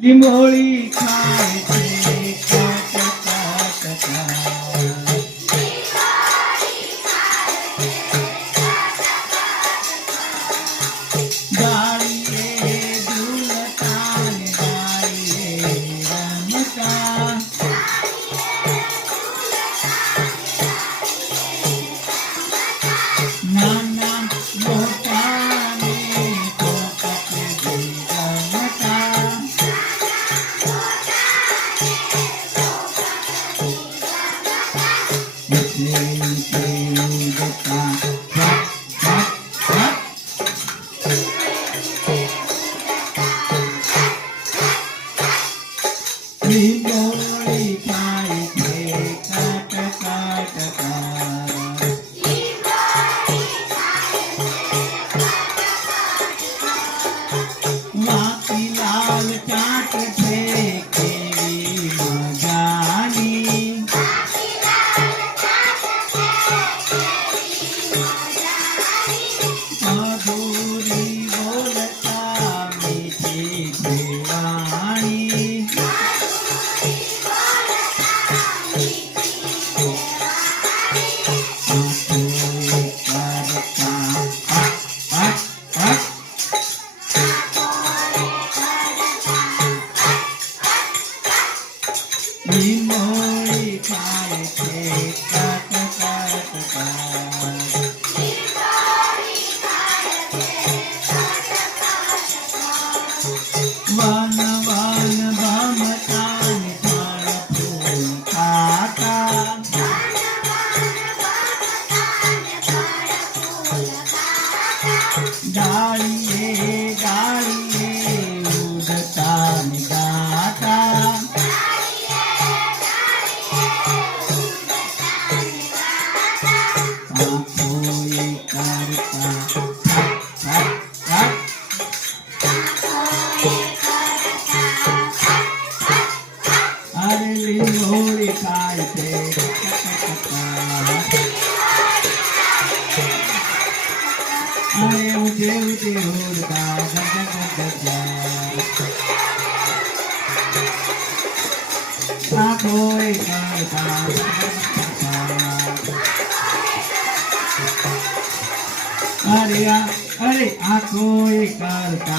你莫离开。Baby, गाड़िए गाड़िए उड़ता निगाता कोई करता Bye. beauty of the Ba thôi ba ba अरे अरे आको करता